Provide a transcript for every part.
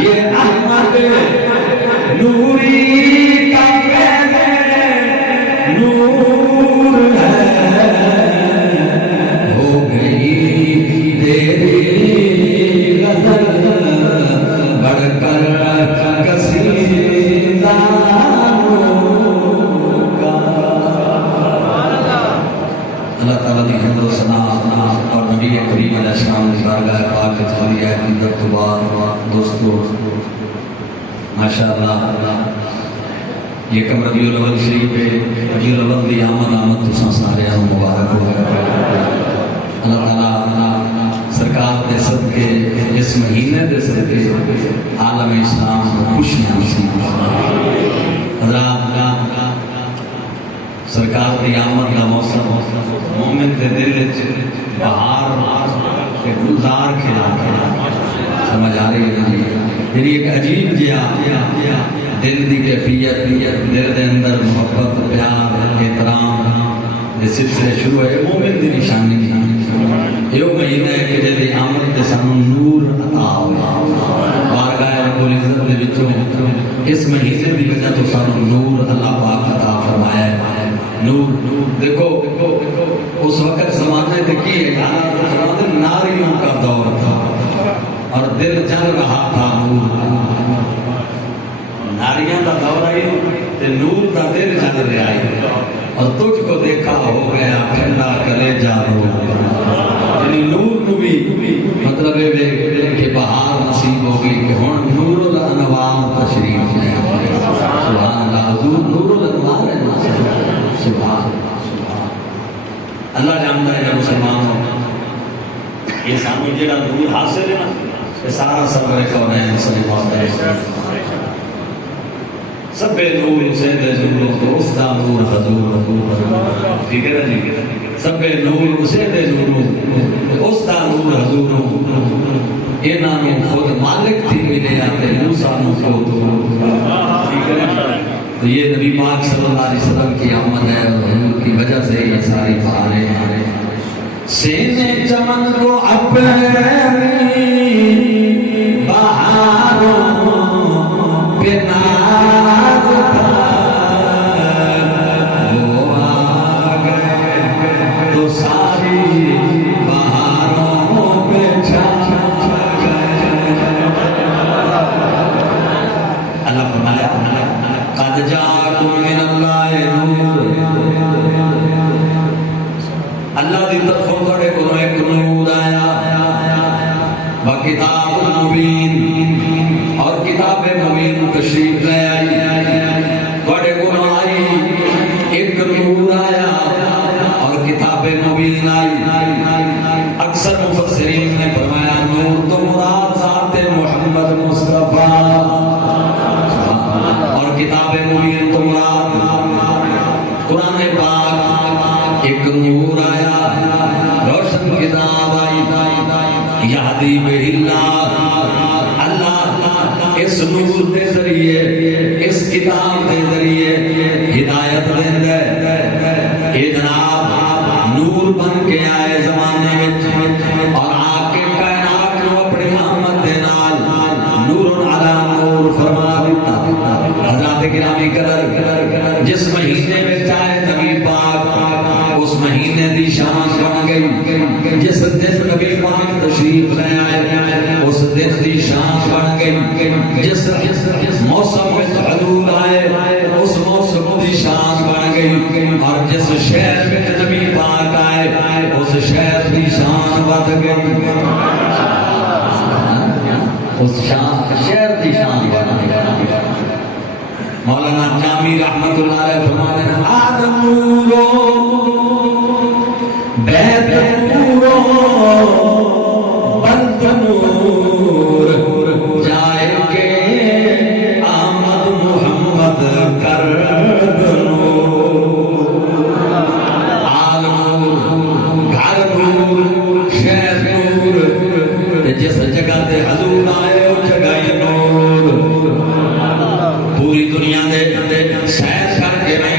یہ احمد نوری کا نور ہے، ہو گئی تیری غزل بڑھ کر قصیدہ کا۔ اللہ تعالیٰ کی حمد و ثنا اور نبی کریم علیہ السلام کی بارگاہ پاک کے تھوڑی ہے کی درتبار دوستو ماشاءاللہ یہ کم ربیع الاول شریف ہے، ربیع الاول دی آمد تساں سارے مبارک ہو گئے۔ اللہ تعالیٰ سرکار دے صدقے اس مہینے دے صدقے عالم اسلام کو خوشیاں نصیب فرمائے۔ حضرات سرکار دی آمد کا موسم مومن دے دل وچ بہار کے گلزار کھلا سمجھ آ رہی ہے جی، یعنی ایک عجیب جہا دل دی کیفیت، دل دے اندر محبت پیار احترام دے سلسلے شروع ہے۔ مومن دی نشانی یہ مہینہ ہے کہ جدی آمد دے سانو نور عطا ہوا، بارگاہ رب العزت دے وچوں اس مہینے دی وجہ تو سانو نور اللہ پاک عطا فرمایا ہے۔ نور دیکھو اس وقت زمانے کے کی ہے، ناریوں کا دور تھا اور دل جل رہا تھا نور، ناریاں کا دور آئی تے نور کا دل جل رہا ہے، اور تجھ کو دیکھا ہو گیا ٹھنڈا کلیجہ رو، یعنی نور کو بھی مطلب ہے کہ بہار نصیب ہوگی کہ ہن نور الانوار تشریف ہے۔ سبحان اللہ، حضور نور الانوار ہے، سبحان اللہ جانتا ہے۔ مسلمانوں یہ سامنے جڑا نور حاصل ہے نا، یہ سارا سرور کونین صلیوات ہے، سب نور حسین دے نور تو اس دا نور حضور، ٹھیک ہے نا جی، سب نور حسین دے نور اس دا نور حضور، انہاں نے خود مالک تھی ملے آتے موسیٰ نو کو، ٹھیک ہے نا۔ تو یہ نبی پاک صلی اللہ علیہ وسلم کی آمد ہے اور حضور کی وجہ سے یہ ساری بہاریں ہیں۔ سینے چمن کو اپنی بہاروں پہ ناز تھا، وہ آ گئے تو ساری بہاروں پہ چھا گئے۔ اللہ فرمایا قد جاءکم من اللہ نور، اللہ دی طرفوں تھوڑے کو ایک نور آیا، وکتاب مبین، اور کتاب مبین تشریف لے آئی، تھوڑے کو آئی ایک نور آیا اور کتاب مبین آئی۔ اکثر مفسرین نے فرمایا نور تو مراد ذات محمد مصطفیٰ، اور کتاب مبین تو مراد قرآن پاک۔ ایک نور آیا، روشن کتاب آئی، یہدی بہ اللہ، اللہ اس نور دے ذریعے اس کتاب دے ذریعے ہدایت دیندا ہے۔ یہ جناب نور بن کے آئے زمانے وچ اور آ کے کائنات نو اپنی آمد دے نال نور علی نور فرما دیتا۔ حضرات گرامی قدر جس مہینے میں آئے نبی پاک اس مہینے دی شان بن گئی، جس دن نبی پاک تشریف لے آئے اس دن دی شان بن گئی، جس موسم میں حضور آئے اس موسم دی شان بن گئی، اور جس شہر میں نبی پاک آئے اس شہر دی شان بڑھ گئی، اس شہر دی شان بڑھ گئی۔ مولانا جامی رحمت اللہ علیہ فرماتے ہیں آدم نورو بیت نورو بند نور، جائے کے آمد محمد کر نور، آل نور، گھر نور، شہر نور، جس جگہ تے حضور آئے وہ جگہ نور۔ پوری دنیا دے سیر کر کے میں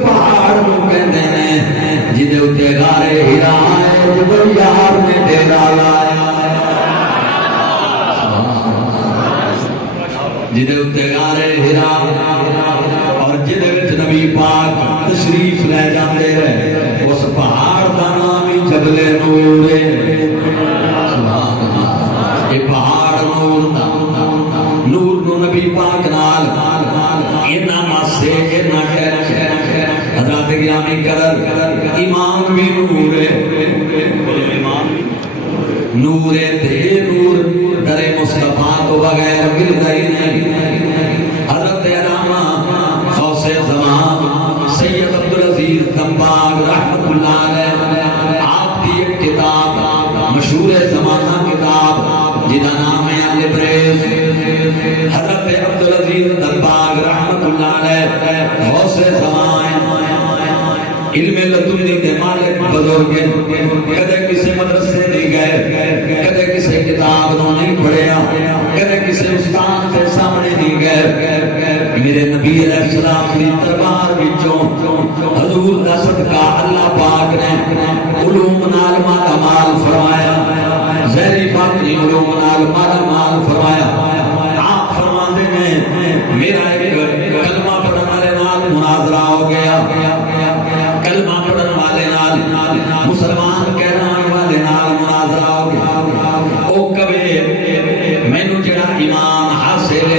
پہاڑ کو کہندے نے جدے اتے غارے ہیرا ہے جدو یار نے ڈیرا لایا جدے اتے غارے ہیرا اور جدے وچ نبی پاک تشریف لے جاندے رہے اس پہاڑ دا نام ہی جبل نور ہے یہ پہاڑ نور دا نور نو نبی پاک نال اینا ماسے اینا حضرات گرامی قدر ایمان بھی نور ہے نور تے نور در مصطفیٰ تو بغیر گردا ہی نہیں حضرت علامہ غوث زمان سید عبدالعزیز دمباغ رحمت اللہ علیہ آپ کی ایک کتاب مشہور زمانہ کتاب جدا نام ہے البریز حضرت عبدالعزیز دمباغ رحمت اللہ علیہ غوث زمان علم لدنی دے مالک بزرگ کدے کسی مدرسے نہیں گئے کدے کسی کتاب نو نہیں پڑھیا کدے کسی استاد کے سامنے نہیں گئے میرے نبی علیہ السلام دی دربار وچوں حضور دا صدقہ اللہ پاک نے علوم نال مالا مال فرمایا زہری باطنی علوم نال مالا مال فرمایا آپ فرماندے نے میرا ایک کلمہ پڑھنے والے نال مناظرہ ہو گیا کلمہ پڑھن والے نال مسلمان کہنا والے نال مناظرہ ہو گیا او کبھی مینوں جڑا ایمان حاصل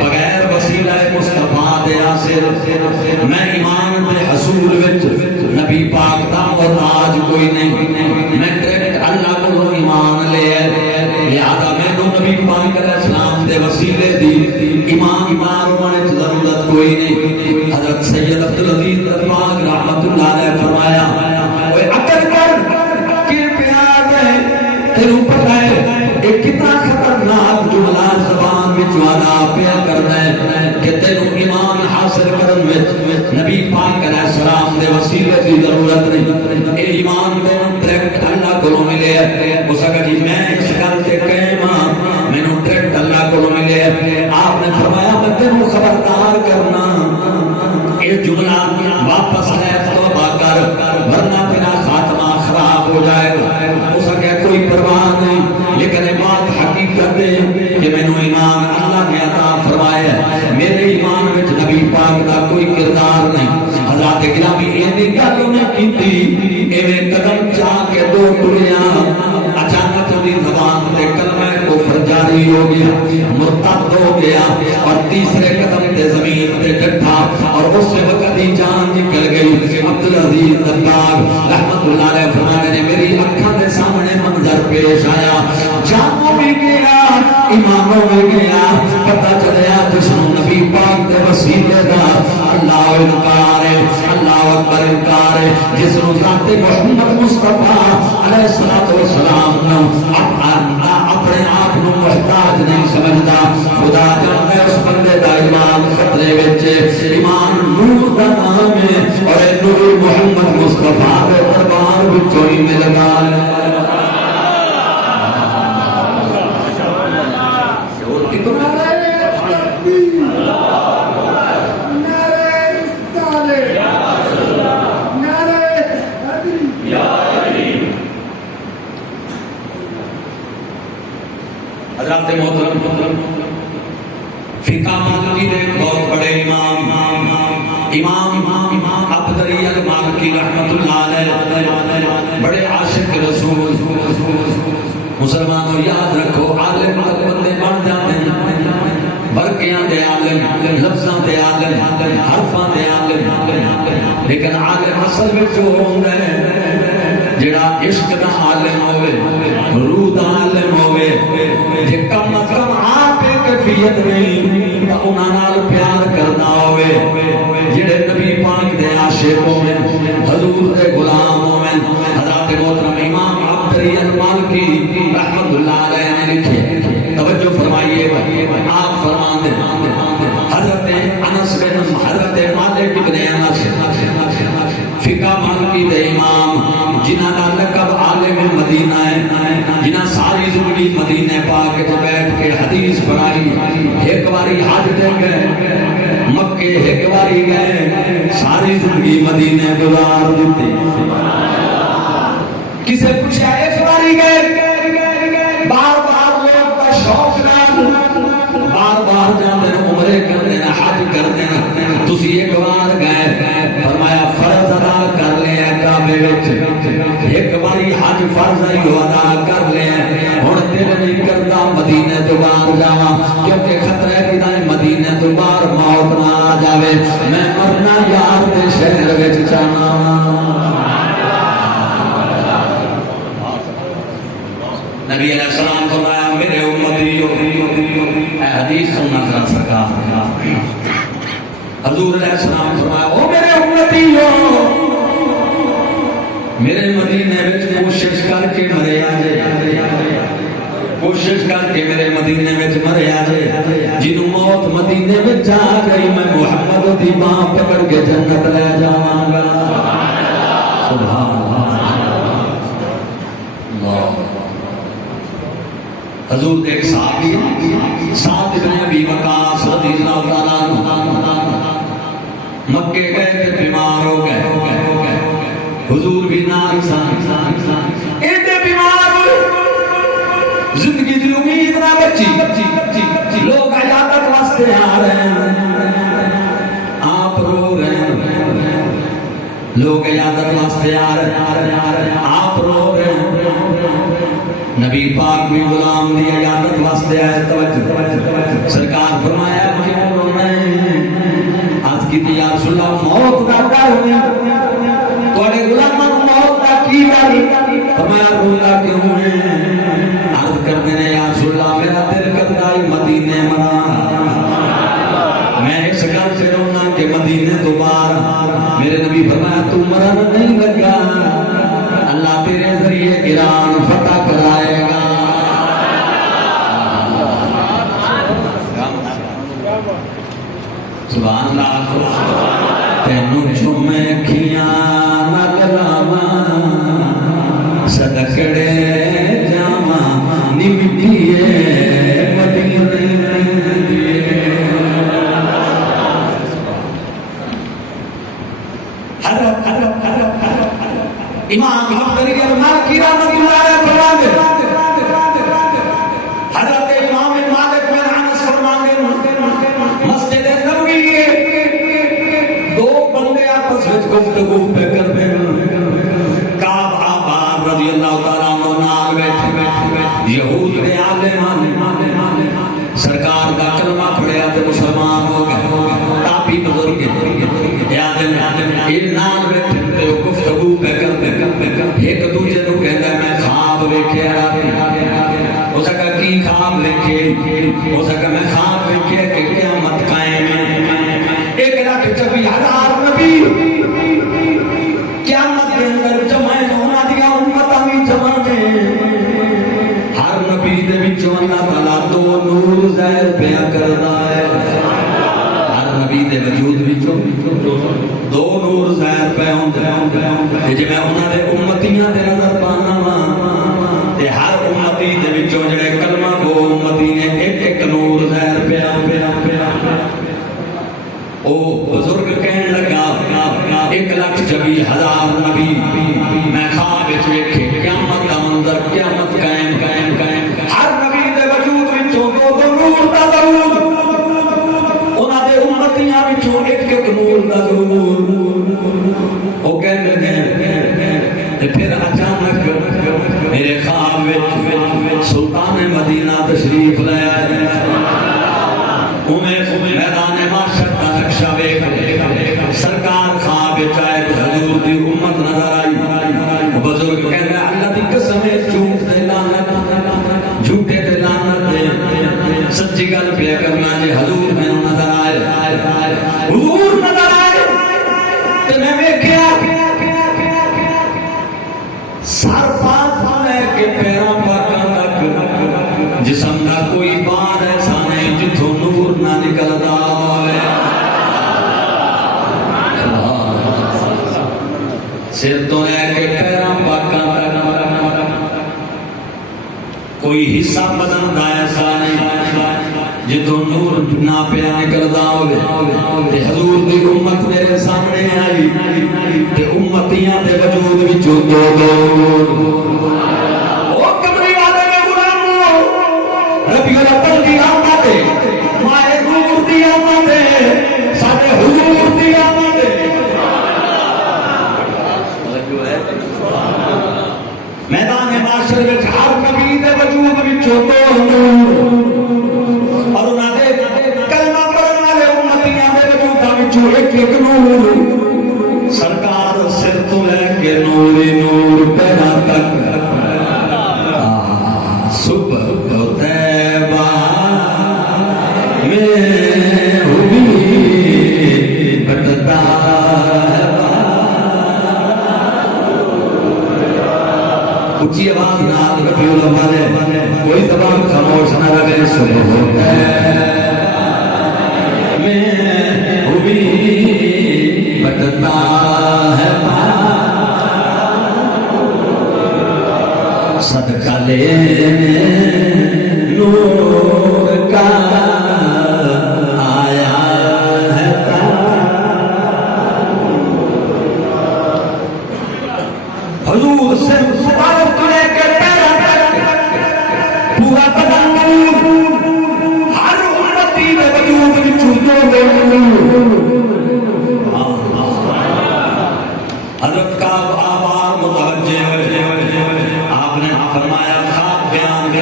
بغیر وسیلہ مصطفیٰ دے حاصل میں ایمان دے حصول وچ نبی پاک دا محتاج کوئی نہیں میں ڈائریکٹ اللہ کو ایمان لے لہذا مینوں نبی پاک علیہ السلام دے وسیلے دی ایمان ہونے کی ضرورت کوئی نہیں حضرت سید عبدالعزیز دمباغ رحمت اللہ علیہ فرمایا اوے عقل کر کہ پیار ہے تینوں پتہ ہے ایک کتنا خطرناک جملہ زبان وچ والا پیا کرنا ہے کہ تینوں ایمان حاصل کرن وچ نبی پاک علیہ السلام دے وسیلے کی ضرورت نہیں اے ایمان تینوں ڈائریکٹ اللہ کو ملے ہو سکتا جی میں اس گل تے قائم ہاں مینوں ڈائریکٹ اللہ کو ملے آپ نے فرمایا میں تینوں خبردار کرنا یہ جملہ واپس ہے توبہ کر ورنہ تیرا خاتمہ خراب ہو جائے گا ہو سکے کوئی پرواہ نہیں لیکن یہ بات حقیقت ہے کہ میں نے ایمان اللہ نے عطا فرمایا ہے میرے ایمان میں نبی پاک کا کوئی کردار نہیں حضرات گرامی یہ گل نے کیتی ایویں قدم چاہ کے دو ٹریاں اچانک دی زبان تے کلمہ کفر جاری ہو گیا مرتد ہو گیا اور تیسرے قدم تے زمین تے ڈٹھا اور اس سے وقت ہی جان نکل گئی عبدالعزیز دمباغ رحمت اللہ علیہ فرماتے نے میری آنکھوں کے سامنے منظر پیش آیا جانوں بھی گیا ایمانوں بھی گیا پتہ چلیا جس نبی پاک دے وسیلے دا اللہ انکار ہے اللہ اکبر انکار ہے جس ذات محمد مصطفیٰ علیہ السلام اپنے آپ کو محتاج نہیں سمجھتا خدا جانتا ہے اس بندے دا ایمان خطرے وچ ایمان نور دا نام ہے اور نور محمد مصطفیٰ دے دربار وچوں ہی ملدا ہے حضرات محترم فقہ مالکی دے بہت بڑے امام عبدالعی المالکی رحمت اللہ علیہ بڑے عاشق رسول مسلمانوں یاد رکھو عالم بندے بن جاتے ہیں برقیاں دے عالم لفظاں دے عالم حرفاں دے عالم لیکن عالم اصل میں جو ہوندا ہے جڑا عشق دا عالم ہوئے روح دا عالم ہوئے جے کم از کم آپ کیفیت نہیں تا انہاں نال پیار کرنا ہوئے جڑے نبی پاک دے عاشق ہوئے حضور دے غلام ہوئے حضرات محترم امام عبدالعی المالکی رحمت اللہ علیہ نے لکھے توجہ فرمائیے آپ فرمان دیں حضرت انس بن حضرت مالک بن انس فقہ مالکی دے امام جنہاں دا لقب عالم مدینہ ہے جنہاں ساری زندگی مدینہ پاک وچ بیٹھ کے حدیث پڑھائی ایک باری حج تے گئے مکے ایک باری گئے ساری زندگی مدینے گزار دیتے کسے پوچھا ایک باری گئے بار بار لوگ کا شوق نہ بار بار جاندے عمرے کرنے نہ حج کرنے نہ تسی ایک بار گئے فرمایا فرض ادا کر لے کعبے وچ ایک باری حج فرض ہی ادا کر لے ہن دل نہیں کردا مدینے تو باہر جاواں کیونکہ خطرہ ہے کہ مدینے تو باہر موت نہ آ جاوے میں مرنا یار دے شہر وچ جانا نبی علیہ السلام فرمایا میرے امتیوں اے حدیث سننا ذرا سرکار حضور علیہ السلام فرمایا او میرے امتیوں میرے مدینے وچ کوشش کر کے مرے آجے کوشش کر کے میرے مدینے وچ مرے آجے جنوں موت مدینے وچ جا گئی میں محمد دی باں پکڑ کے جنت لے جاواں گا سبحان حضور کے ایک صحابی سعد بن ابی وقاص رضی اللہ تعالیٰ عنہ مکے گئے کہ بیمار ہو گئے حضور بھی نال سان ایڈے بیمار ہوئے زندگی دی امید نہ بچی لوگ عیادت واسطے آ رہے ہیں آپ رو رہے ہیں لوگ عیادت واسطے آ رہے ہیں آپ رو رہے ہیں نبی پاک بھی غلام دی عیادت واسطے آئے توجہ سرکار فرمایا کیوں رونا ہے آج کی یا رسول اللہ موت کا ڈر ہوئی تھوڑے غلاماں موت کا کی ڈر فرمایا رونا کیوں ہے عرض کرتے ہیں یا رسول اللہ میرا دل کرتا ہے مدینے مرا میں اس گل سے رونا کہ مدینے تو باہر میرے نبی فرمایا تو مرن نہیں لگا اللہ تیرے ذریعے ایران فتح کرائے گا سبحان اللہ تینوں چومے کھیاں نہ کلاواں صدقڑے جاواں نمٹیے مدینے امام حضرت مالکی رحمۃ اللہ علیہ فرماتے حضرت امام مالک بن انس فرماتے مسجد نبوی دو بندے آپس میں گفتگو پہ کرتے کعب آباد رضی اللہ تعالیٰ عنہ نال بیٹھے یہود کے عالم سرکار کا کلمہ پڑھیا تو مسلمان ہو گئے تابعی بزرگ یاد یہ نال بیٹھے تے گفتگو پہ کرتے ایک دوسرے کو کہتا ہے میں خواب ویکھیا ہو سکا کی خواب ویکھے ہو سکا میں خواب ویکھیا کہ قیامت قائم ہے 1,40,000 نبی قیامت کے اندر جمع ہونا دیا امتاں وی جمع نے ہر نبی دے وچوں اللہ تعالی دو نور ظاہر پیا کردا ہے ہر نبی دے وجود وچوں دو نور ظاہر پہ ہوندے جے میں انہاں دے امتیاں دے نظر پانا وا تے ہر امتی دے وچوں جڑے کلمہ گو امتی نے ایک ایک نور ظاہر پیا او بزرگ کہن لگا 1,24,000 نبی میں خواب وچ ویکھے قیامت دا منظر قیامت قائم ہر نبی دے وجود وچوں دو نور دا ضرور انہاں دے امتیاں وچوں ایک ایک نور دا ضرور او کہندے نے تے پھر اچانک میرے خواب وچ سلطان مدینہ تشریف لے آئے میدان محشر کا نقشہ ویکھ سرکار خواب وچ آئے حضور دی امت نظر آئی بزرگ کہندے اللہ دی قسم ہے جھوٹ تے لعنت جھوٹے تے لعنت سچی گل پہ کرنا جے حضور مینوں نظر آئے حضور نظر آئے تے میں ویکھیا سر پاس لے کے پیراں پاکاں تک جسم دا کوئی بار ایسا نہیں جتھوں نور نہ نکلدا ہوئے سر تو لے کے پیراں پاکاں تک کوئی حصہ بدن دا ایسا نہیں جتھوں نور نہ پیا نکلدا ہوئے تے حضور آئی تے امتیاں دے وجود وچوں دو او کمری والے نے غلامو ربیع الاول دی آمد ماہ نور دی آمد ساڈے حضور دی آمد میدان معاشر وچ ہر نبی دے وجود وچوں دو اور انہاں دے کلمہ پڑھن والے امتیاں دے وجوداں وچوں ایک ایک نور سرکار سر تو لے کے نور نور پیرا تک صبح کو طیبہ میں ہوئی بٹتا اچھی آواز نال ربیع الاول کوئی زبان خاموش نہ رہے صبح کو طیبہ میں ہوئی بٹتا ہے صدقہ لینے نور کا آیا ہے حضور سے مبارک لے کے پیروں تک پورا بدن نور ہر امتی میں وجود وچوں دو حضرت کا آبار متوجہ ہوئے آپ نے فرمایا خواب بیان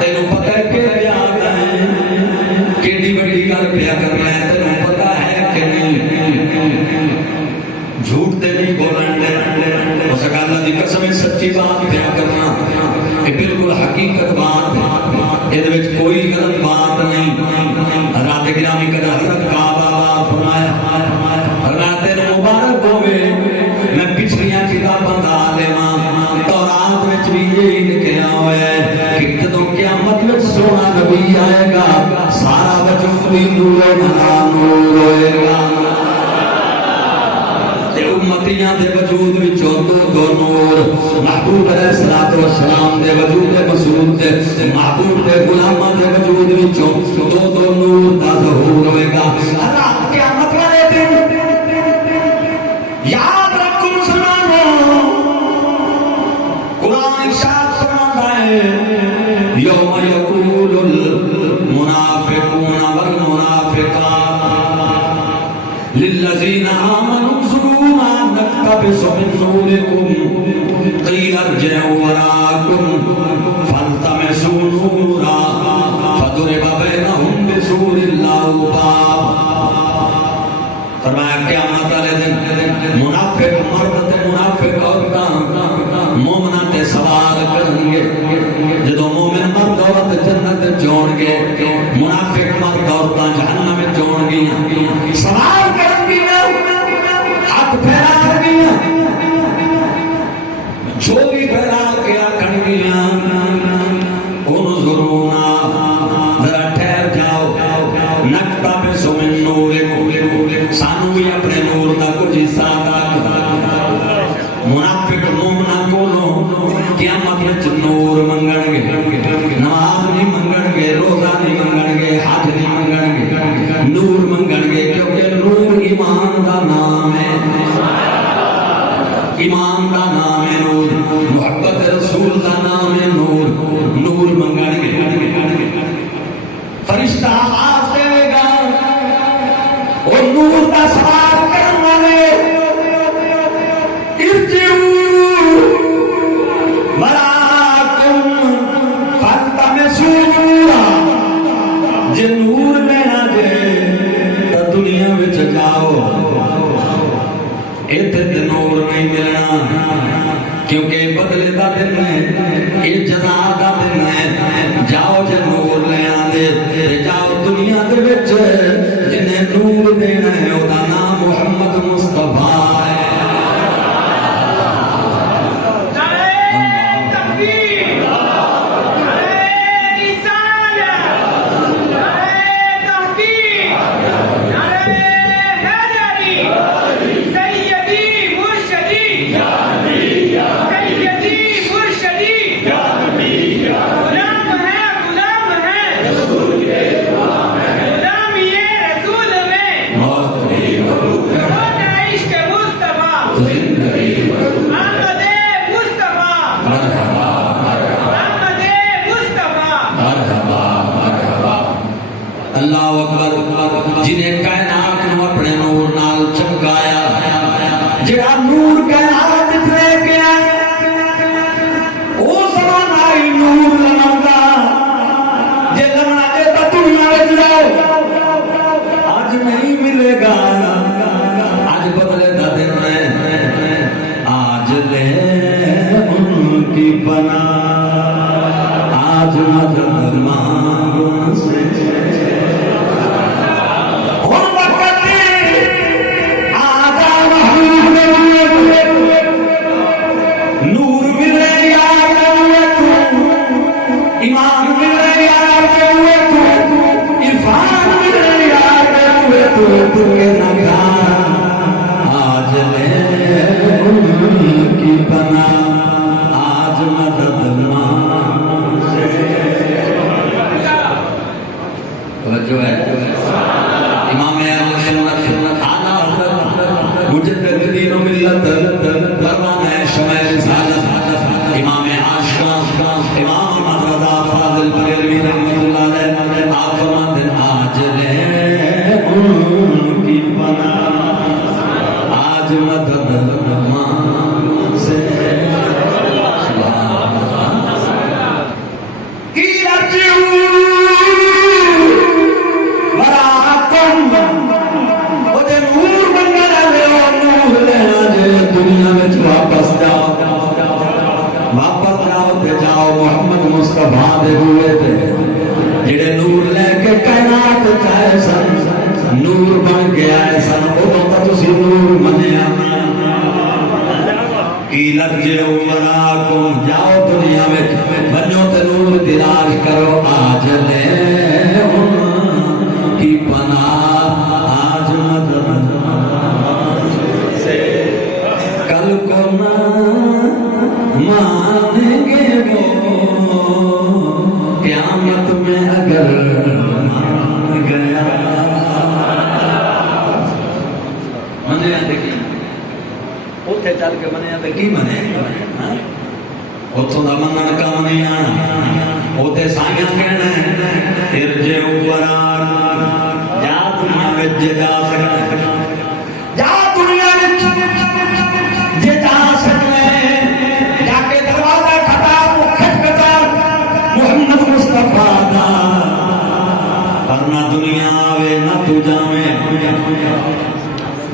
تینوں پتہ ہے کہ بیان ہے کیڑی بڑی گل پیا کرنا ہے تینوں پتہ ہے کہ نہیں جھوٹ تے نہیں بولن دے اس اللہ دی قسم سچی بات پیا کرنا یہ بالکل حقیقت بات ہے یہ وچ کوئی غلط بات نہیں حضرت گرامی کا حضرت کا بابا فرمایا مبارک ہوئے میں پچھلیاں کتاباں دا عالم تورات وچ بھی یہی لکھیا ہوا ہے کہ جدوں قیامت وچ سونا نبی آئے گا سارا وجود بھی نور بھرا نور ہوئے گا تے امتیاں دے وجود وچوں دو نور محبوب علیہ الصلوۃ والسلام دے وجود مسعود تے محبوب دے غلاماں دے وجود وچوں دو نور دا ظہور ہوئے گا رات قیامت والے دن یاد رکھو مسلمانوں قرآن ارشاد فرماتا ہے یوم یقول المنافقون والمنافقات للذین آمنوا انظرونا نقتبس من نورکم قیل ارجعوا وراءکم فالتمسوا نورا فضرب بینہم بسور له باب فرمایا قیامت والے دن منافق مرد تے منافق عورتاں مومناں تے سوال کرن گے جدوں مومن مرد عورت جنت جون گے منافق مرد عورتاں جہنم میں جون گیاں سوال کرن گیاں ہاتھ پھیلا گیاں جھولی پھیلا کے آکھن گیاں انظرونا ذرا ٹھہر جاؤ نقتبس من نورکم سانو بھی اپنے نور دا کچھ حصہ عطا منافق مومنا کولوں قیامت وچ نور منگن گے نماز نہیں منگن گے روزہ نہیں منگن گے حج نہیں منگن گے نور منگن گے کیونکہ نور ایمان دا نام ہے ایمان دا نام ہے نور محبت رسول دا نام ہے نور نور منگن گے فرشتہ آواز دے گا اور نور کا سوال کرنے والے ارجعوا وراءکم فالتمسوا نورا جے نور لینا جے تو دنیا وچ جاؤ ایتھے تے نور نہیں ملنا کیونکہ بدلے دا دن ہے یہ جزا دا دن ہے جاؤ جے نور لینا دے جاؤ دنیا دے وچ جنہیں نور دینا ہے او دا نام محمد مصطفیٰ ہے سیدی مرشدی لے ان کی پناہ، آج مدد مانگو ان سے۔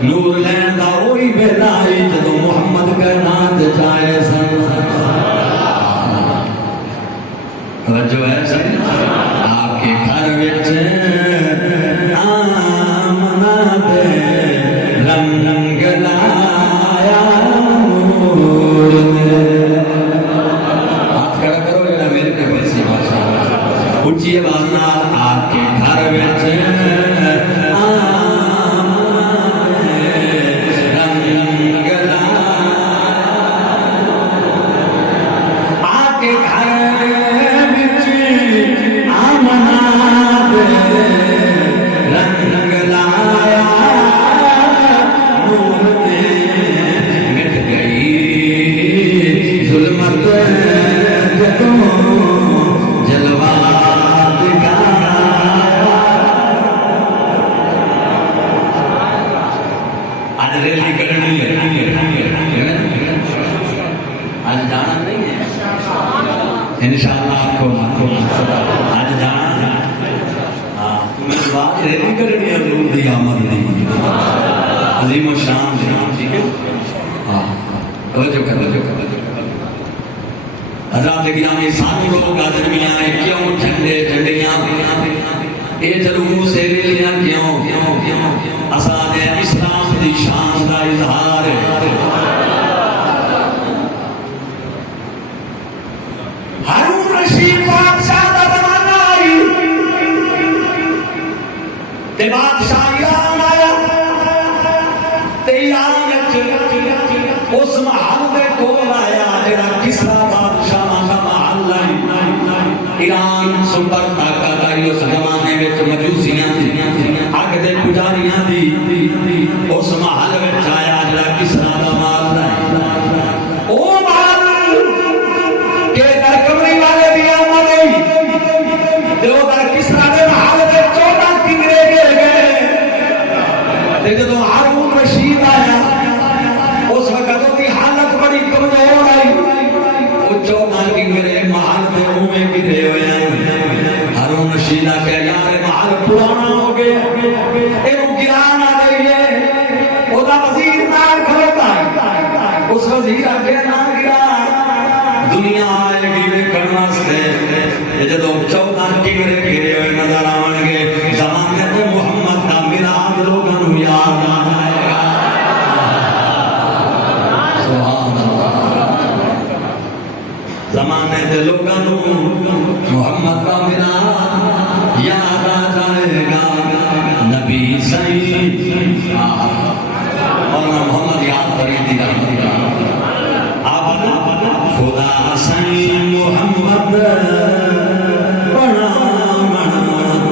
نور لین دا وہی ویلا جدو محمد کائنات چاہے سن توجہ ہے سن آپ کے گھر وچ آمنا دے رنگ لایا نور نے ہاتھ کھڑا کرو یا میرے پہ ویسی باشا اونچی آواز نال آپ کے گھر وچ حضرات گرامی سارے لوگ حاضر بھی آئے کیوں جھنڈے جھنڈیاں اے جلوس سے ریلیاں کیوں اساد اسلام دی شان دا اظہار ہارون رشید بادشاہ دا زمانہ آئی تے بادشاہ ایران آیا تے ایران اس محل دے کول آیا جڑا کسرا بادشاہ دا محل ہے ایران سپر طاقت آئی اس زمانے وچ مجوسیاں تھی اگ دے پجاریاں دی اس محل وچ آیا جڑا کسرا دا محل ہے او محل کے در کمری والے دی آمد ہوئی تے او در کسرا دے محل دے 14 کنگرے گر گئے تے جدوں ہارون رشید آیا اس وقت کی حالت بڑی کمزور آئی وہ 14 کنگرے محل تے اوویں گرے ہوئے ہیں دنیا آئے گی ویکھن واسطے جدوں 14 کنگرے گھرے ہوئے نظر آون گے زمانے تے محمد دا میلاد لوگاں نوں یاد آئے گا سبحان اللہ زمانے تے لوگاں نوں محمد دا میلاد یاد آ جائے گا نبی سید مولانا محمد یاد فریدی رحمۃ اللہ خدا سائی محمد بڑا بڑا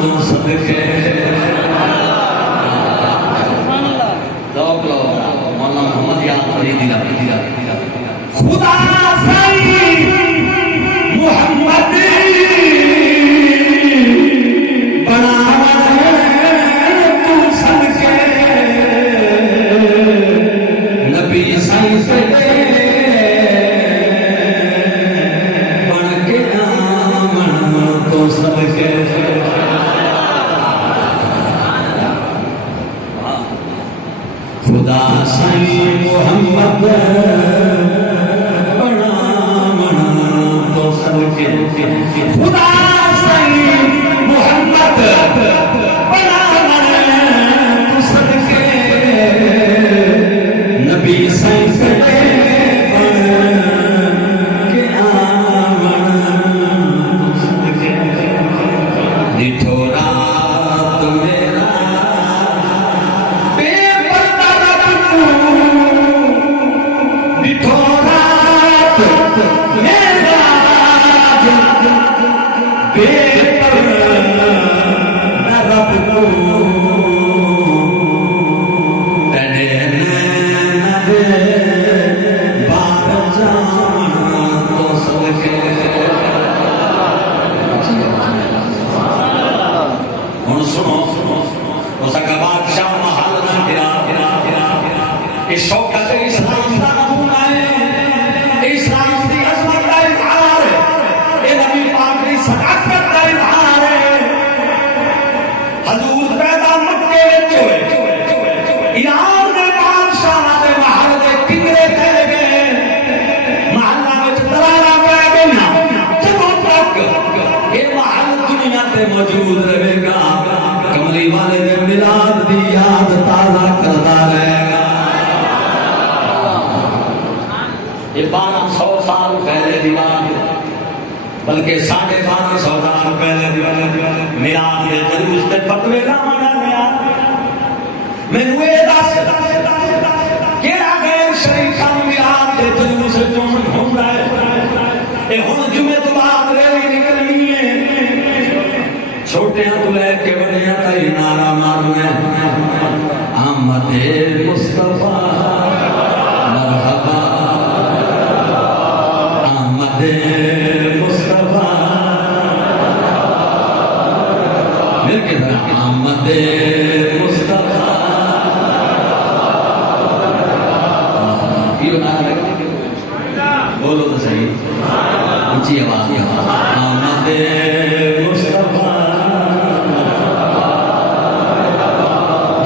تو صدقے مولانا محمد یاد فریدی رحمۃ اللہ خدا سائی محمد بڑا تو صدقے نبی سائی سے خدا سائی محمد بڑا بڑا تو سب کے خدا سائی محمد بڑا بڑا تو سب کے نبی سائی سے شوکت اسلام کا نمونہ ہے اسلام کی عظمت کا اظہار ہے یہ نبی پاک کی صداقت کا اظہار ہے حضور پیدا مکے وچ ہوئے ایران دے بادشاہ دے محل دے کنگرے پھیل گئے محلہ وچ دراڑا پہ گئیاں جدوں تک یہ محل دنیا تے موجود رہے گا کملی والے دے میلاد دی یاد تازہ کرتا رہے گا 1200 سال پہلے دی بات بلکہ 1250 سال پہلے دی بات میلاد دے جلوس تے فتوی لاونا گیا مینوں اے دس کیڑا غیر شرعی کم میلاد دے جلوس چوں ہوندا ہے اے ہن جمعے تو بعد ریلی نکلنی ہے چھوٹیاں تو لے کے بڑیاں تائی نعرہ مارنا احمد مصطفیٰ مرحبا مصطفیٰ مل کے ذرا احمد مصطفیٰ بولو تو صحیح اونچی آواز احمد مصطفیٰ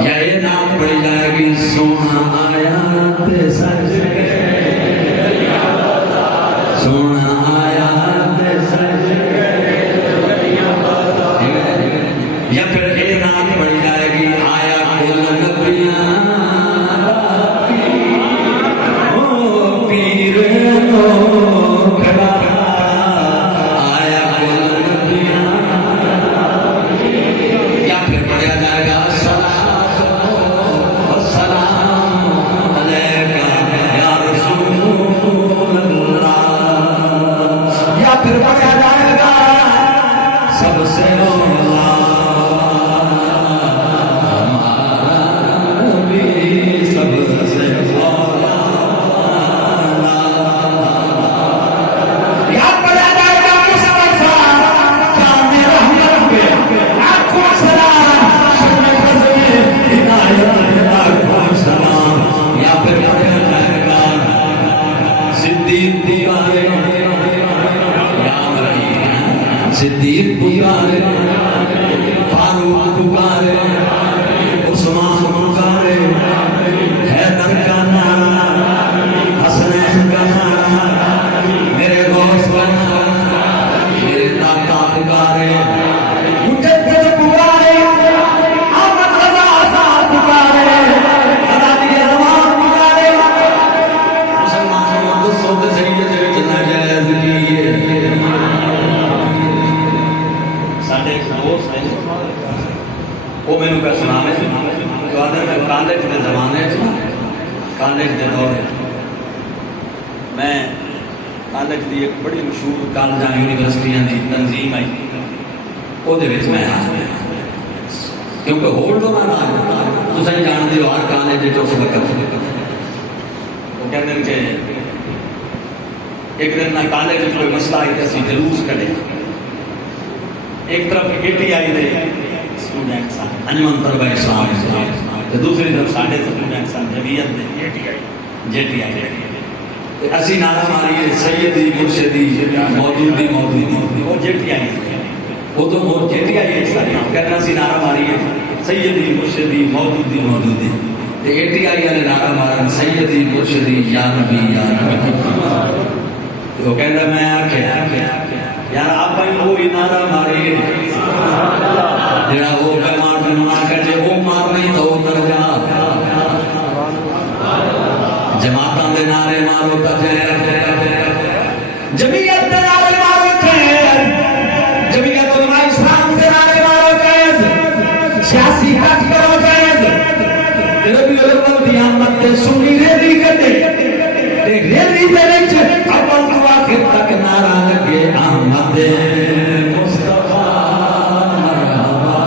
یا یہ نام پڑھی جائے گی سونا آیا تے سج سونا آیا تے سج یا پھر اے نام پڑھی جائے گی آیا کل نبیاں او پیر تو کھڑا آیا کل نبیاں یا پھر پڑھا جائے گا السلام علیکہ یا رسول اللہ پھر پڑھا جائے گا سب سے اولا ہمارا نبی سب سے اولا یا پڑھا جائے گا مصطفیٰ جان رحمت پہ لاکھوں سلام شب فضل ہدایت لاکھوں سلام یا پھر پڑھا جائے گا صدیق دیوارے صدیق پکارے فاروق پکارے عثمان پکارے حیدر کا نعرہ حسنین کا نعرہ میرے غوث مینوں پہ سناوے تو آدھے میں کالج کے زمانے کالج کے دور میں کالج کی ایک بڑی مشہور کالجاں یونیورسٹیاں کی تنظیم آئی وہ میں کیونکہ ہول تو نہ تو صحیح جانتے ہو ہر کالج جو اس وقت وہ کہتے ہیں کہ ایک دن نہ کالج میں کوئی مسئلہ آئی تو اسی جلوس کھڑے ایک طرف KTI دے اسٹوڈنٹ سن انجمن طلبہ اسلام تو دوسری طرف ساڈے اسٹوڈنٹ سن جمعیت دے JTI اسی نعرہ ماریے سیدی مرشدی موجودی وہ JTI وہ تو وہ JTI ہے ساری کہنا سی نعرہ ماریے سیدی مرشدی موجودی ATI والے نعرہ مارن سیدی مرشدی یا نبی تو کہنا میں آکھیا یار آپ وہی نعرہ ماریے جڑا وہ بیمار بیمار کر جے وہ مار نہیں تو اتر جا جماعتاں دے نعرے مارو تے جمعیت دے نعرے مارو تے جمعیت علماء اسلام دے نعرے مارو تے سیاسی کٹ کرو تے ربی الاول دی آمد تے سنی ریلی کڈے تے ریلی دے وچ اول تو آخر تک نعرہ لگے احمد مصطفیٰ مرحبا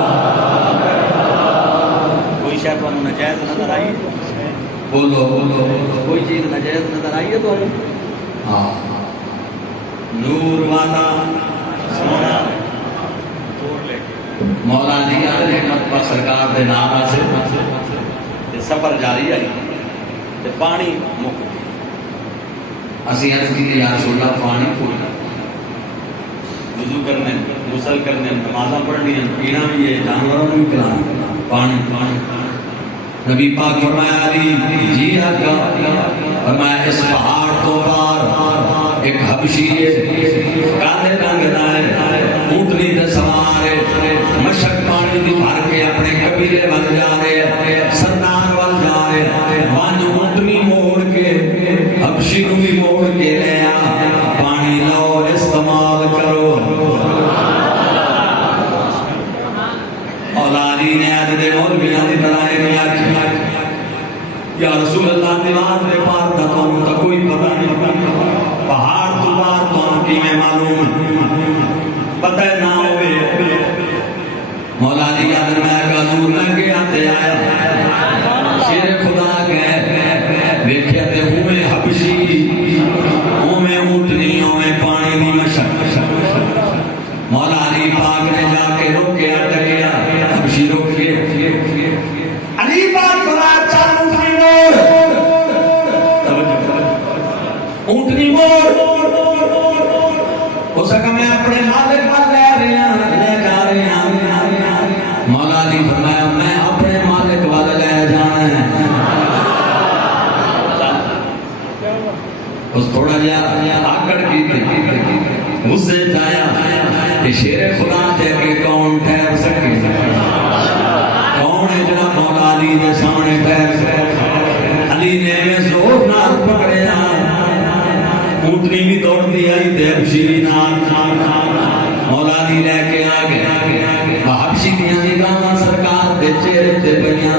کوئی شے تانوں ناجائز نظر آئی بولو کوئی چیز ناجائز نظر آئی ہے تو ہاں نور والا سونا مولا علی رحمت پر سرکار دے نام سے سفر جاری آئی تے پانی مک اسی عرض کی یا رسول اللہ پانی پورا وضو کرنے غسل کرنے نمازاں پڑھنی پینا بھی ہے جانوروں بھی پلانا پانی نبی پاک فرمایا علی جی آقا فرمایا اس پہاڑ تو پار ایک حبشی کالے رنگ دا ہے اونٹنی تے سوار ہے مشک پانی دی بھر کے اپنے قبیلے ول جا رہے سردار ول جا رہے وان اونٹنی موڑ کے حبشی نو بھی موڑ کے لے آ پانی لو استعمال کرو علی نے آج دے مولویاں دی طرح نہیں آکھی یا رسول اللہ دیوار دے پار دا تو کوئی پتہ نہیں پہاڑ تو پار تو کی میں معلوم پتہ نہ ہوئے مولا علی کا درمیان کا نور میں گیا تے آیا شیر خدا گئے ویکھیا تے ہوئے حبشی ہوئے اونٹنی ہوئے پانی دی مشک مولا علی پاک نے جا کے روکے اٹکیا حبشی روکے علی پاک فرمایا چل اونٹنی اونٹنی موڑ اس کا میں اپنے مالک پر لے جا رہے ہیں مولا علی فرمایا میں اپنے مالک والے لے جانا ہے اس تھوڑا جہا آکڑ کی غصے جایا کہ شیر خدا دے کے کون ٹھہر سکے کون ہے جڑا مولا علی دے سامنے ٹھہر سکے علی نے میں زور نال پکڑیا اونٹنی بھی دوڑ دی آئی تے حبشی بھی نال مولا علی لے کے آ گیا حبشی دیاں نگاہاں سرکار دے چہرے تے پئیاں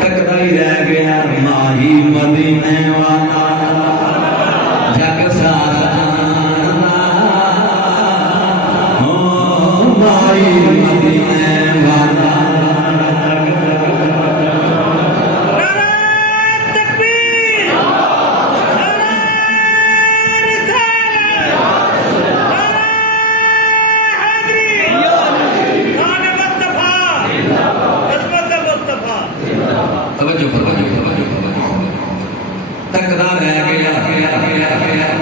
تکدا ہی رہ گیا ماہی مدینے والا جگ سارا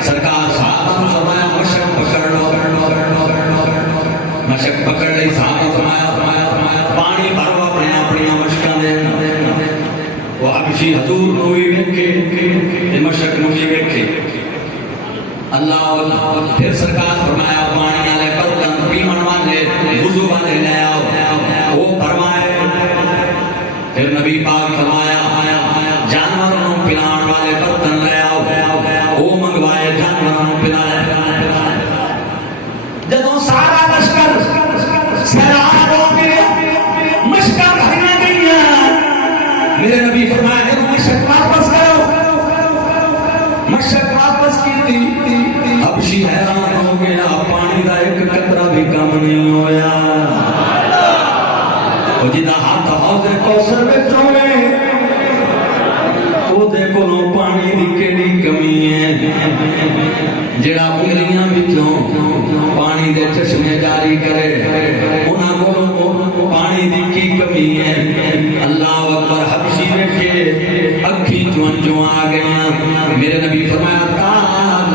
سرکار صاحب فرمایا مشک پکڑ لو مشک پکڑ لئی صاحب فرمایا پانی بھرو اپنے اپنی مشکاں دے وہ حبشی حضور نو بھی ویکھے مشک نو بھی ویکھے اللہ پھر سرکار فرمایا پانی والے برتن پیمن والے وضو والے لے آؤ وہ فرمائے پھر نبی پاک فرمایا جانوروں کو پلان والے برتن لے آؤ وہ منگوائے جانوروں پلایا جدوں سارا لشکر سیراب ہو گیا مشکل حبشی حیران ہو گیا، پانی دا ایک قطرہ بھی کم نہیں ہویا۔ وہ جدا ہاتھ حوض کوثر وچ ہوئے، وہ دے کولوں پانی دی کیڑی کمی ہے، جڑا انگلیاں وچوں پانی دے چشمے جاری کرے، انہاں کولوں پانی دی کی کمی ہے۔ اللہ اکبر، حبشی ویکھے اکھی چوں آ گئیاں۔ میرے نبی فرمایا تال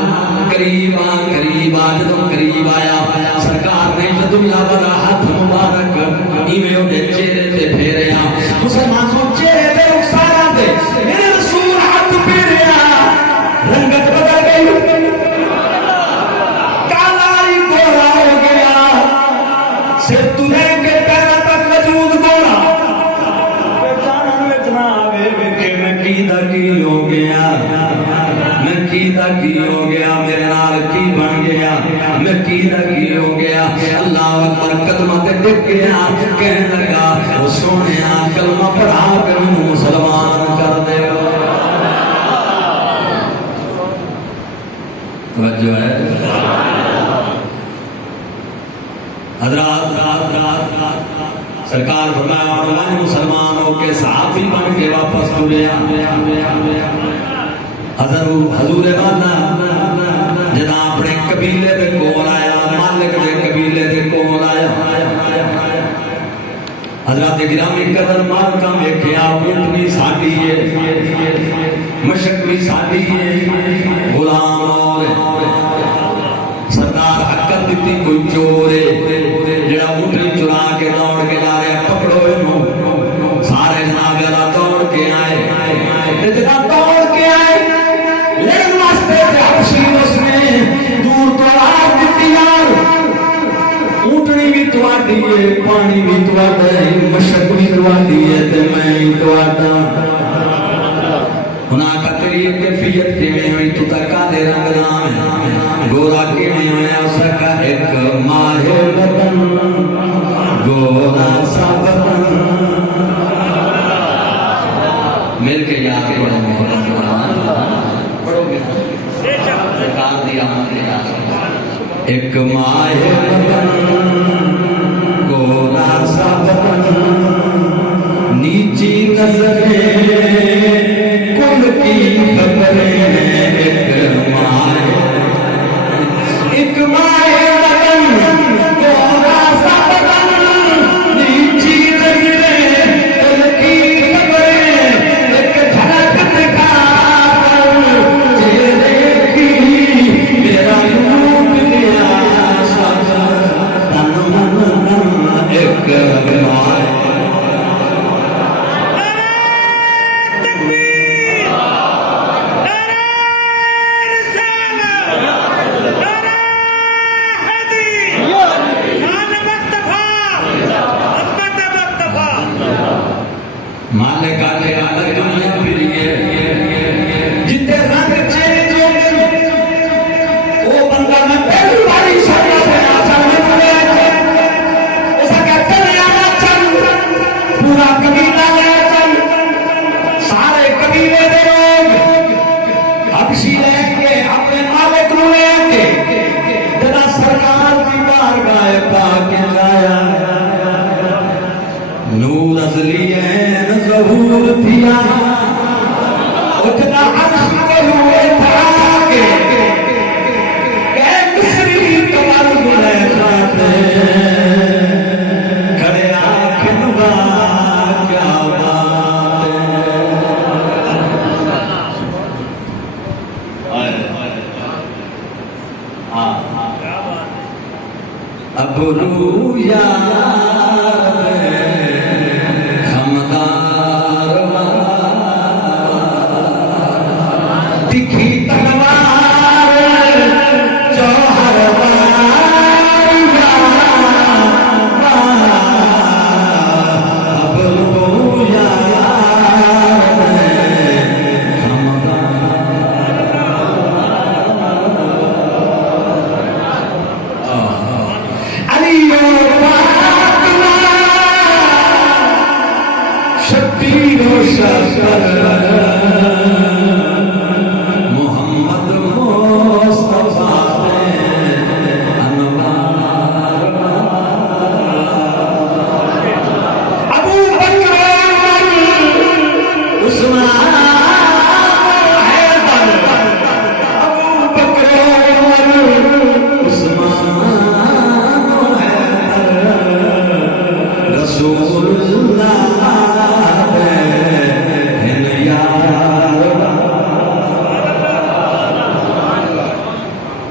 قریب آ جدوں قریب آیا، سرکار نے دنیا والا ہاتھ مبارک ایویں اودے چہرے تے پھیریا۔ مسلمانوں چہرے تے رخساراں تے میرے رسول ہاتھ پھیریا، رنگت بدل گئی، کالا ہی گورا ہو گیا، سر تو لے کے پیروں تک وجود گورا۔ پہچانن وچ نہ آوے کہ میں کیدا کی ہو گیا، میں کیدا کی ہو گیا، میرے نال کی بن گیا، میں کیدا کی ہو گیا۔ اللہ اکبر، قدماں تے ڈگ گیا، کہنے لگا او سونیا کلمہ پڑھا کے مینوں مسلمان کر دے۔ توجہ ہے حضرات، سرکار فرمایا اور میں مسلمان ہو کے صحابی بن کے واپس ٹریا۔ حضور والا جدا اپنے قبیلے دے کول آیا، مالک دے قبیلے دے کول آیا۔ حضرات گرامی قدر مالکاں ویکھیا، اونٹ بھی ساڈی ہے، مشک بھی ساڈی ہے، غلام اور سردار حقت دیتی کوئی چور ہے جڑا اونٹنی چرا کے دوڑ کے لا رہا، پکڑو اینو۔ سارے جناب والا دوڑ کے آئے، جنا دوڑ کے آئے لیکن واسطے حبشی اس نے دور تو آواز دیتی، یار اونٹنی بھی تواڈی ہے، پانی بھی تواڈا ہے، مشک بھی تواڈی ہے تے میں ہی تواڈا۔ انہاں کا تیری کیفیت کیویں ہوئی، تو تکا دے رنگ نام گورا کیویں ہویا؟ سکا ایک ماہ بدن گورا سا بدن، مل کے یاد پڑھو گے سرکار دی آمد یاد۔ ایک ماہ بدن گورا سا بدن، نیچی نظریں کل کی خبریں، ایک ماہ بدن گورا سا بدن، نیچی نظریں کل کی خبریں، ایک دھڑک دکھا کر چہرے کی میرا لوٹ گیا سجا تن من ایک ماہ۔ مالک آتے آدھر دنیا پھر گئے، جتے رنگ چینج ہو گئے، وہ بندہ میں پہلی باری سونا پہ آسان میں پڑے تھے، ایسا کہتے ہیں آنا چل، پورا قبیلہ لے چل، سارے قبیلے دے لوگ حبشی لے کے اپنے مالک نو لے کے جنا سرکار کی بارگاہ پا کے لایا، نور ازلی ہے ظہور تھیا، اتنا عرش کے ہوئے تھا کہ مصری کمر گلے کھاتے کھڑے آنکھ نوا کیا بات ہے۔ اب رویا تکھی تلوار جوہر اب رویا علی و فاطمہ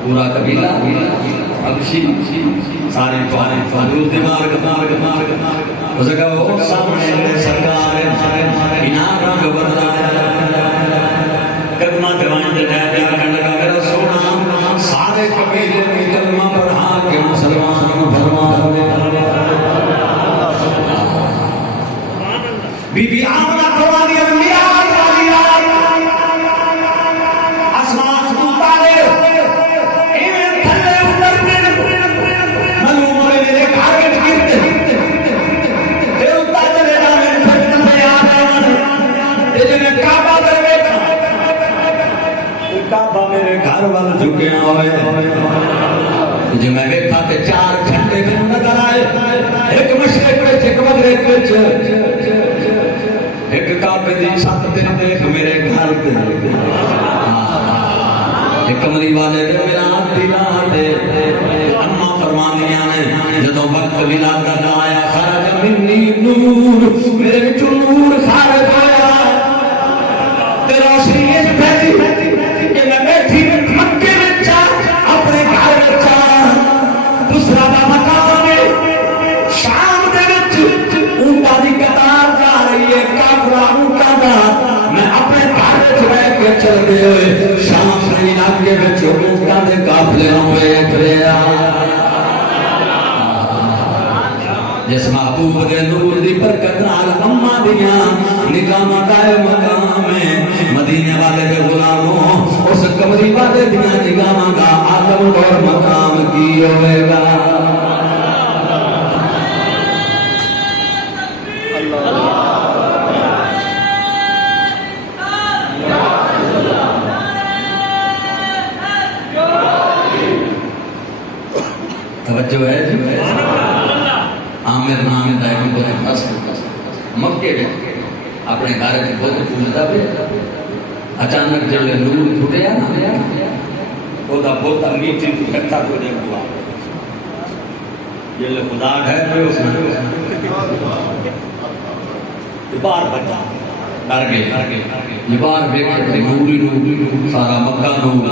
پورا قبیلہ ابشی سارے فارے دماغ اس کا وہ سامنے سرکار انعام رنگ بدلایا کلمہ دیوان دے پیار کرنے لگا میرا سونا سارے قبیلے میں کلمہ پڑھا کے مسلمان فرما دے بی بی آمنہ فرما دیا جو میں دیکھا کہ 4 گھنٹے میں نظر آئے ایک مشرق میں ایک مغرب میں ایک کعبے دی چھت تے دیکھ میرے گھر تے ایک کمری والے دے میرا دلا دے اما فرمانیاں نے جدوں وقت ولادت دا آیا خرج منی نور میرے وچ نور خارج ہویا تے روشنی اس پھیلی کہ میں بیٹھی مکے وچ اپنے گھر وچ دوسرا دا مقام ہے شام دے وچ اونٹاں دی قطار جا رہی ہے کافرہ اونٹاں دا میں اپنے گھر وچ رہ کے چل دے ہوئے شام دے علاقے وچ اونٹاں دے قافلے ہوئے کھڑیا جس محبوب دے نور دی برکت نال اماں دیاں نگاہاں دا مقام ہے مدینے والے دے غلاموں اس کمری والے دیاں نگاہاں دا عالم اور مقام کی ہوئے گا توجہ ہے جو عامر نام دائم کو مکے میں اپنے گھر کی بہت پوجتا بھی اچانک جب نور پھٹیا نا وہ دا بہت میٹھی اکٹھا کو دے ہوا یہ لے خدا گھر پہ اس نے بار بچا ڈر گئے یہ بار بیٹھے نوری نور سارا مکہ نور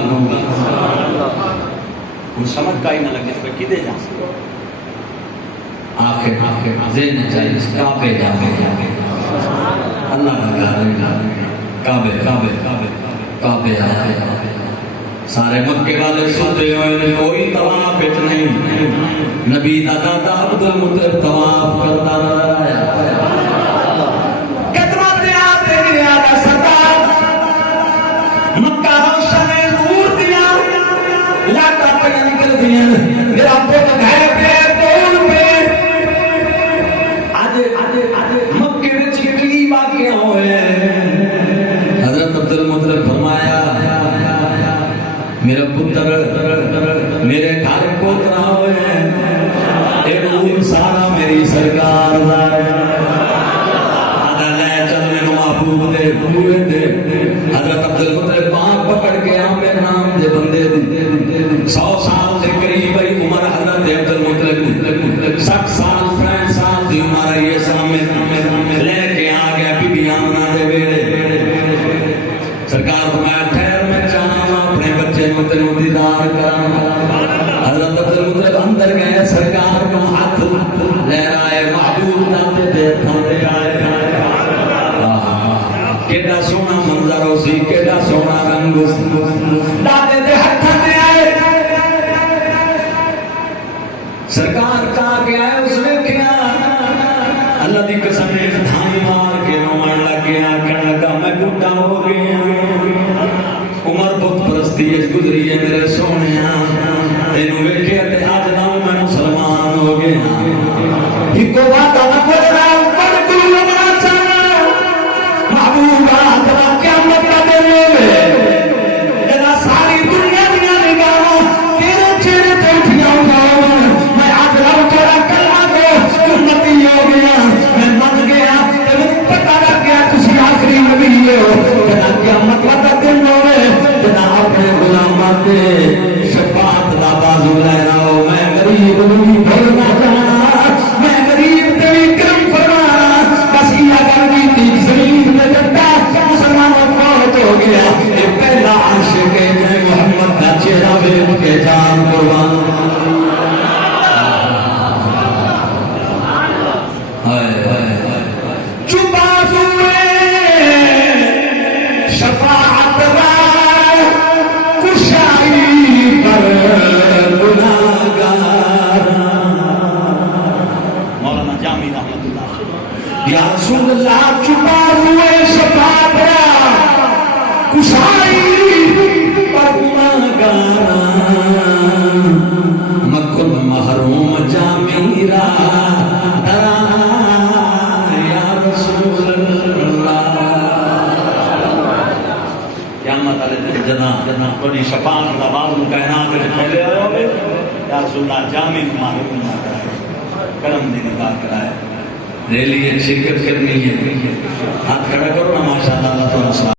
ان سمجھ کا ہی نہ لگے اس پہ کی دے جا آخر ذہن چاہیے کعبے جا اللہ کا کعبے آئے سارے مکے والے سوتے ہوئے کوئی طواف وچ نہیں نبی دا دادا عبد المطلب طواف کرتا نظر آیا قدمت آتے گریا دا سردار مکہ روشن نور دیا لاتا پہ نکل دیا میرا پوت گھر پہ دور پہ مکے وچ کی واقعہ ہوئے حضرت عبد المطلب فرمایا میرا پتر میرے گھر پوترا ہوئے اے نور سارا میری سرکار دا آدھا لے چل میں محبوب دے پورے دے حضرت عبد المطلب پاک پکڑ کے آمیر نام دے بندے دے 100 سال دے قریب بھئی عمر حضرت عبد المطلب 60 سال 65 سال دی عمر یہ سامنے لے کے آ گیا بی بی آمنہ دے بیڑے سرکار فرمایا ٹھہر میں چاہاں اپنے بچے کو تینوں دیدار کراں حضرت عبد المطلب اندر گئے سرکار کو ہاتھ لہرائے محبوب داتے دے تھوڑے آئے کیڑا سونا منظر ہو سی کیڑا سونا رنگ داتے دے ہاتھ دے آئے سرکار کہا کہ آئے اس نے کیا اللہ دی قسم ایک دھانی مار کے رومن لگ گیا کہنے لگا میں بڑھا ہو گیا عمر بہت پرستی ہے گزری ہے میرے سونے تینوں ویکھے تے آج نہ میں مسلمان ہو گیا ہکو بات نہ کر رہا ہوں پر کوئی نہ چاہنا محبوبہ ترا قیامت کا دن میں جنا ساری دنیا دیا نگاہوں تیرے چہرے پہ اٹھیا ہوں میں آج رب تیرا کلمہ کو امتی ہو گیا میں مت گیا تے مجھے پتہ لگ گیا تسی آخری نبی ہو جنا قیامت کا دن ہوئے جنا اپنے غلاماں تے شفاعت دا بازو لے رہا ہو میں غریب نہیں بھولنا چاہنا میں غریب تے یا رسول اللہ جامع ہمارے نہ کرائے کرم دے نکاح کرائے ریلی ایک شرکت کرنی ہے ہاتھ کھڑا کرو